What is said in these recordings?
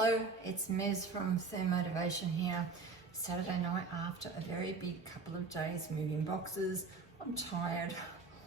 Hello, it's Mez from Thermotivation here. Saturday night after a very big couple of days moving boxes. I'm tired,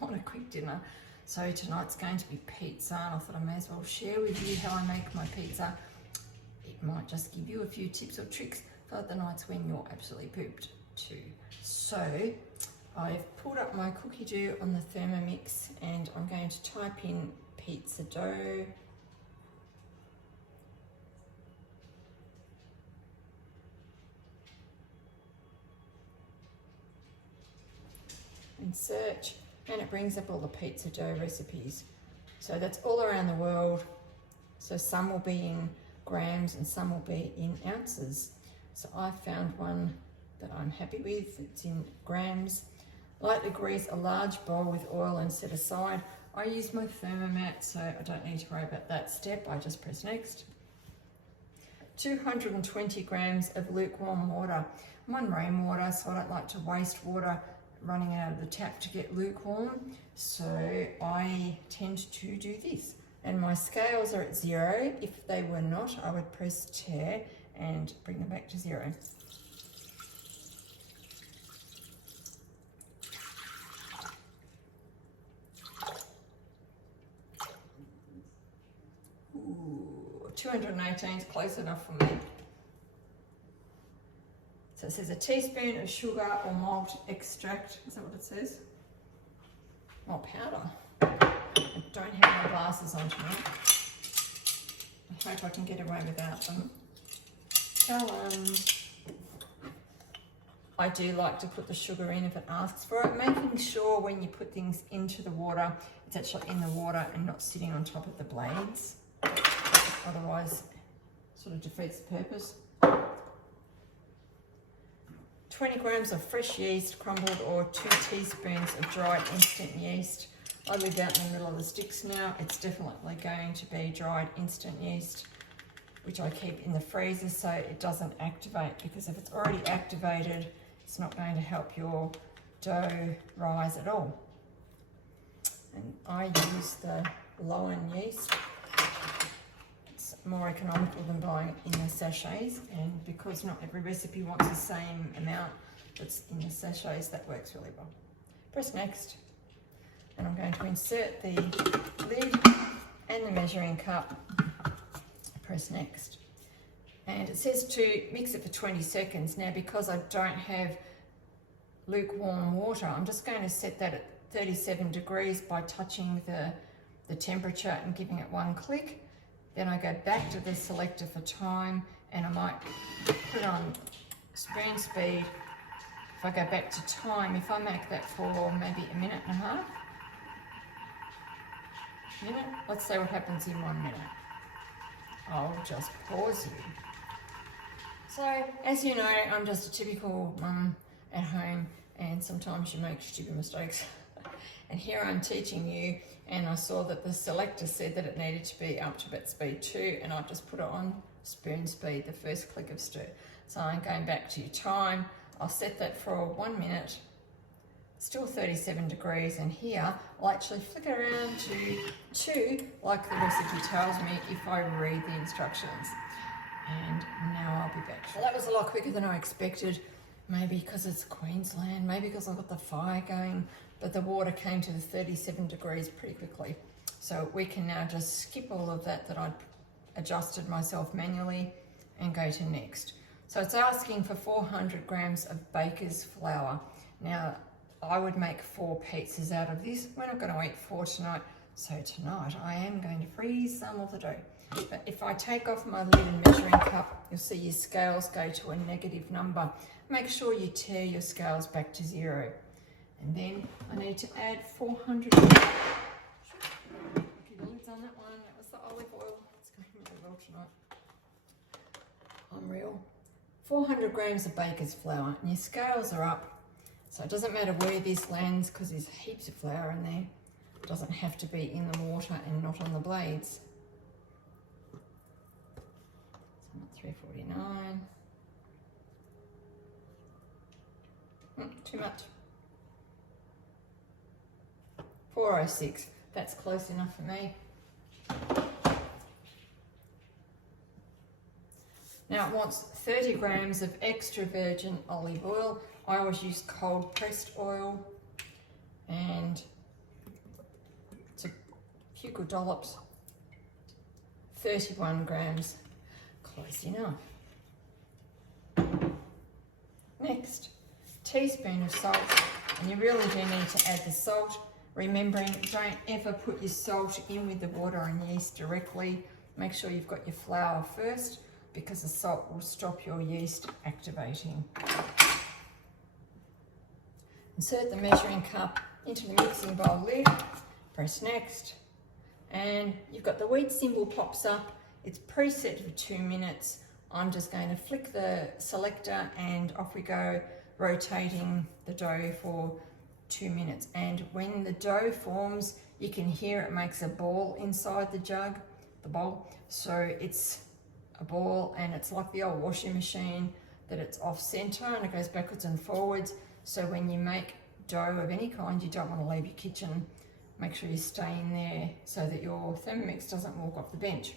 I want a quick dinner. So tonight's going to be pizza, and I thought I may as well share with you how I make my pizza. It might just give you a few tips or tricks for the nights when you're absolutely pooped too. So I've pulled up my cookie dough on the Thermomix and I'm going to type in pizza dough. And search, and it brings up all the pizza dough recipes. So that's all around the world. So some will be in grams and some will be in ounces. So I found one that I'm happy with. It's in grams. Lightly grease a large bowl with oil and set aside. I use my Thermomat, so I don't need to worry about that step. I just press next. 220 grams of lukewarm water. I'm on rainwater, so I don't like to waste water running out of the tap to get lukewarm, so I tend to do this. And my scales are at 0. If they were not, I would press tear and bring them back to 0. Ooh, 218 is close enough for me. So it says a teaspoon of sugar or malt extract. Is that what it says? Malt powder. I don't have my glasses on tonight. I hope I can get away without them. Challenge. I do like to put the sugar in if it asks for it, making sure when you put things into the water, it's actually in the water and not sitting on top of the blades. Otherwise, it sort of defeats the purpose. 20 grams of fresh yeast crumbled or 2 teaspoons of dried instant yeast. I live out in the middle of the sticks now. It's definitely going to be dried instant yeast, which I keep in the freezer so it doesn't activate, because if it's already activated, it's not going to help your dough rise at all. And I use the Lowen yeast. It's more economical than buying it in the sachets, and because not every recipe wants the same amount that's in the sachets, that works really well. Press next, and I'm going to insert the lid and the measuring cup. Press next, and it says to mix it for 20 seconds. Now, because I don't have lukewarm water, I'm just going to set that at 37 degrees by touching the temperature and giving it one click. Then I go back to the selector for time, and I might put on spoon speed. If I go back to time, if I make that for maybe a minute and a half, let's say what happens in 1 minute. I'll just pause you. So, as you know, I'm just a typical mum at home, and sometimes you make stupid mistakes. And here I'm teaching you, and I saw that the selector said that it needed to be up to bit speed 2, and I just put it on spoon speed, the first click of stir. So I'm going back to time. I'll set that for 1 minute, still 37 degrees, and here I'll actually flick it around to 2, like the recipe tells me if I read the instructions. And now I'll be back. Well, that was a lot quicker than I expected. Maybe because it's Queensland, maybe because I've got the fire going, but the water came to the 37 degrees pretty quickly. So we can now just skip all of that I'd adjusted myself manually and go to next. So it's asking for 400 grams of baker's flour. Now, I would make 4 pizzas out of this. We're not going to eat 4 tonight, so tonight I am going to freeze some of the dough. But if I take off my lid and measuring cup, you'll see your scales go to a negative number. Make sure you tear your scales back to 0. And then I need to add 400. Keep the lids on that one. That was the olive oil. It's going really well tonight. Unreal. 400 grams of baker's flour, and your scales are up. So it doesn't matter where this lands, because there's heaps of flour in there. It doesn't have to be in the water and not on the blades. So I'm at 349. Too much. 406. That's close enough for me. Now it wants 30 grams of extra virgin olive oil. I always use cold pressed oil, and it's a few good dollops. 31 grams, close enough. Next, teaspoon of salt, and you really do need to add the salt. Remembering, don't ever put your salt in with the water and yeast directly. Make sure you've got your flour first, because the salt will stop your yeast activating. Insert the measuring cup into the mixing bowl lid, press next, and you've got the wheat symbol pops up. It's preset for 2 minutes. I'm just going to flick the selector and off we go, rotating the dough for 2 minutes. And when the dough forms, you can hear it makes a ball inside the bowl. So it's a ball, and it's like the old washing machine, that it's off center and it goes backwards and forwards. So when you make dough of any kind, you don't want to leave your kitchen. Make sure you stay in there so that your Thermomix doesn't walk off the bench.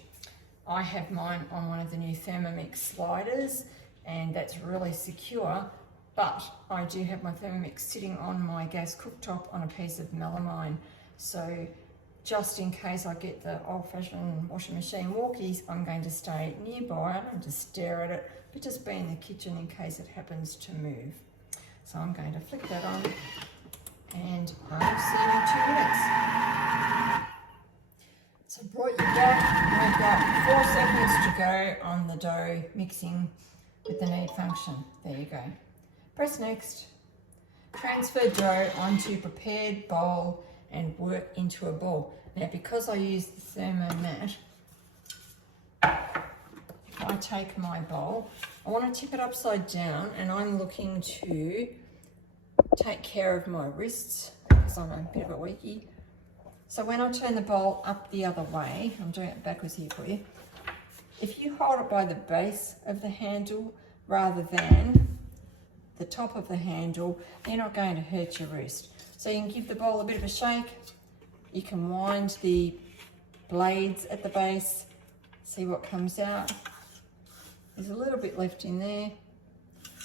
I have mine on one of the new Thermomix sliders, and that's really secure, but I do have my Thermomix sitting on my gas cooktop on a piece of melamine. So just in case I get the old-fashioned washing machine walkies, I'm going to stay nearby. I don't just stare at it, but just be in the kitchen in case it happens to move. So I'm going to flick that on, and I'll see you in 2 minutes. So brought you back, we've got 4 seconds to go on the dough mixing with the knead function. There you go. Press next. Transfer dough onto prepared bowl and work into a ball. Now, because I use the Thermomat, if I take my bowl, I want to tip it upside down, and I'm looking to take care of my wrists because I'm a bit of a weakie. So when I turn the bowl up the other way, I'm doing it backwards here for you. If you hold it by the base of the handle rather than the top of the handle, you're not going to hurt your wrist. So you can give the bowl a bit of a shake. You can wind the blades at the base, see what comes out. There's a little bit left in there,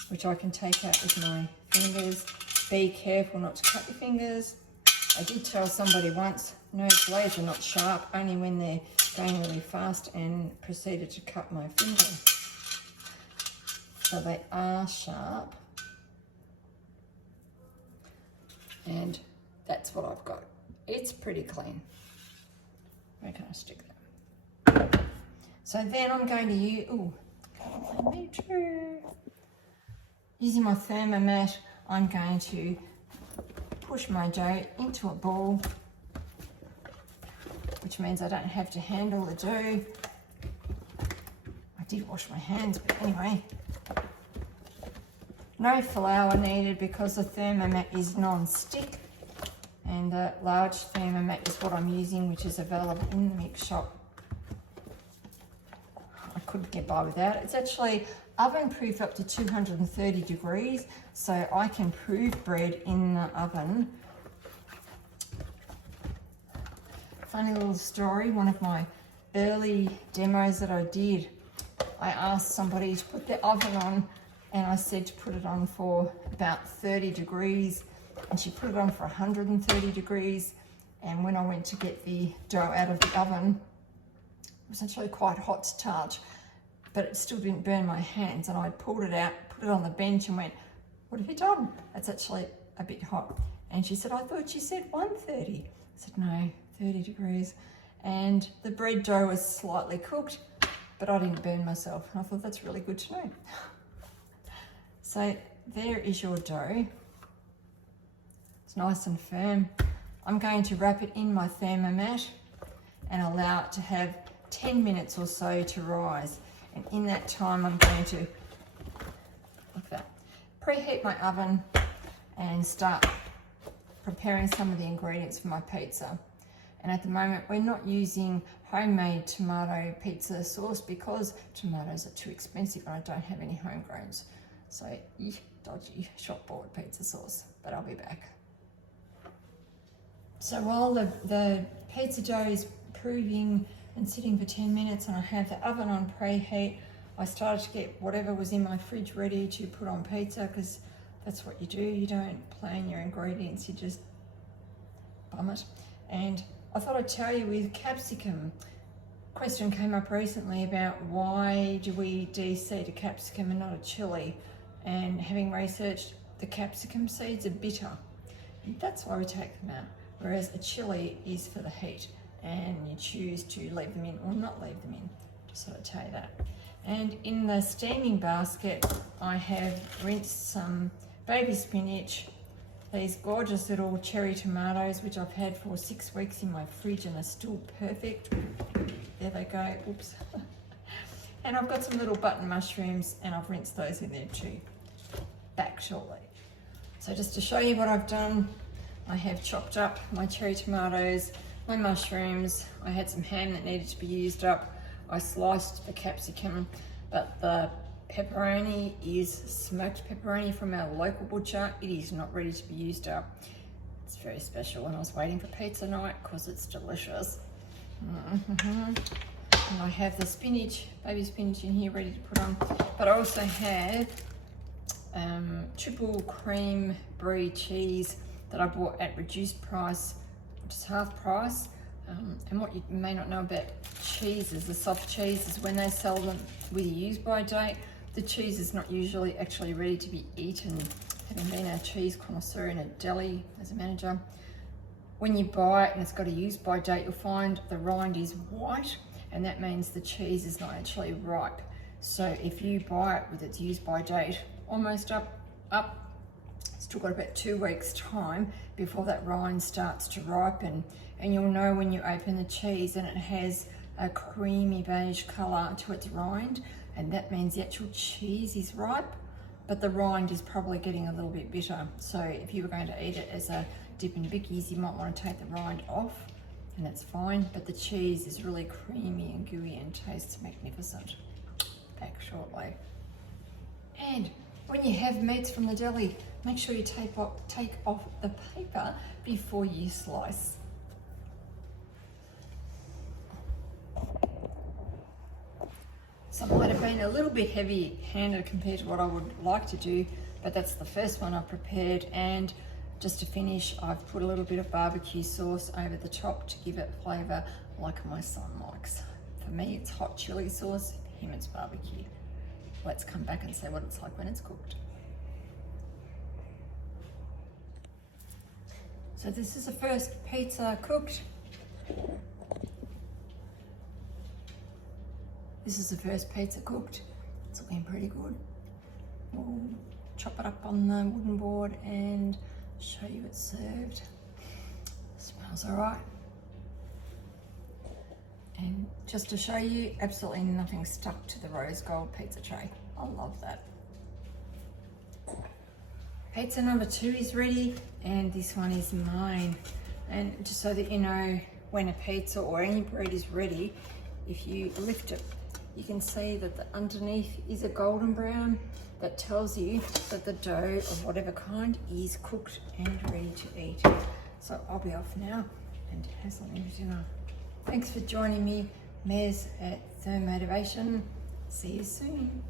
which I can take out with my fingers. Be careful not to cut your fingers. I did tell somebody once, no, blades are not sharp, only when they're going really fast, and proceeded to cut my finger. So they are sharp. And that's what I've got. It's pretty clean. Where can I stick that? So then I'm going to use, using my Thermomat, I'm going to push my dough into a ball, which means I don't have to handle the dough. I did wash my hands, but anyway. No flour needed because the Thermomat is non-stick, and the large Thermomat is what I'm using, which is available in the mix shop. I couldn't get by without it. It's actually oven proof up to 230 degrees, so I can proof bread in the oven. Funny little story, one of my early demos that I did, I asked somebody to put the oven on, and I said to put it on for about 30 degrees, and she put it on for 130 degrees. And when I went to get the dough out of the oven, it was actually quite hot to touch, but it still didn't burn my hands. And I pulled it out, put it on the bench, and went, "What have you done? That's actually a bit hot." And she said, "I thought you said 130. I said, "No, 30 degrees. And the bread dough was slightly cooked, but I didn't burn myself. And I thought, that's really good to know. So there is your dough. It's nice and firm. I'm going to wrap it in my Thermomat and allow it to have 10 minutes or so to rise. And in that time, I'm going to, like that, preheat my oven and start preparing some of the ingredients for my pizza. And at the moment, we're not using homemade tomato pizza sauce because tomatoes are too expensive and I don't have any homegrowns. So, dodgy shop-bought pizza sauce, but I'll be back. So while the pizza dough is proving and sitting for 10 minutes and I have the oven on preheat, I started to get whatever was in my fridge ready to put on pizza, because that's what you do. You don't plan your ingredients, you just bum it. And I thought I'd tell you with capsicum, question came up recently about why do we de-seed a capsicum and not a chilli, and having researched, the capsicum seeds are bitter, and that's why we take them out, whereas a chilli is for the heat, and you choose to leave them in or not leave them in. Just sort of tell you that. And in the steaming basket, I have rinsed some baby spinach, these gorgeous little cherry tomatoes, which I've had for 6 weeks in my fridge and are still perfect. There they go, oops. And I've got some little button mushrooms, and I've rinsed those in there too. Back shortly. So just to show you what I've done, I have chopped up my cherry tomatoes, my mushrooms, I had some ham that needed to be used up, I sliced the capsicum, but the pepperoni is smoked pepperoni from our local butcher. It is not ready to be used up. It's very special, and I was waiting for pizza night because it's delicious. And I have the spinach, baby spinach in here ready to put on, but I also have triple cream brie cheese that I bought at reduced price, just half price. And what you may not know about cheeses, the soft cheeses, when they sell them with a use-by date, the cheese is not usually actually ready to be eaten. Having been a cheese connoisseur in a deli as a manager, when you buy it and it's got a use-by date, you'll find the rind is white, and that means the cheese is not actually ripe. So if you buy it with its use-by date almost up, still got about 2 weeks time before that rind starts to ripen, and you'll know when you open the cheese and it has a creamy beige colour to its rind, and that means the actual cheese is ripe, but the rind is probably getting a little bit bitter. So if you were going to eat it as a dip in bickies, you might want to take the rind off, and that's fine, but the cheese is really creamy and gooey and tastes magnificent. Back shortly. And when you have meats from the deli, make sure you take off the paper before you slice. Some might have been a little bit heavy-handed compared to what I would like to do, but that's the first one I've prepared. And just to finish, I've put a little bit of barbecue sauce over the top to give it flavour like my son likes. For me, it's hot chili sauce, him it's barbecue. Let's come back and see what it's like when it's cooked. So this is the first pizza cooked. This is the first pizza cooked. It's looking pretty good. We'll chop it up on the wooden board and show you it's served. Smells all right. And just to show you, absolutely nothing stuck to the rose gold pizza tray. I love that. Pizza number 2 is ready, and this one is mine. And just so that you know, when a pizza or any bread is ready, if you lift it, you can see that the underneath is a golden brown. That tells you that the dough of whatever kind is cooked and ready to eat. So I'll be off now and have something for dinner. Thanks for joining me, Mez at Thermotivation. See you soon.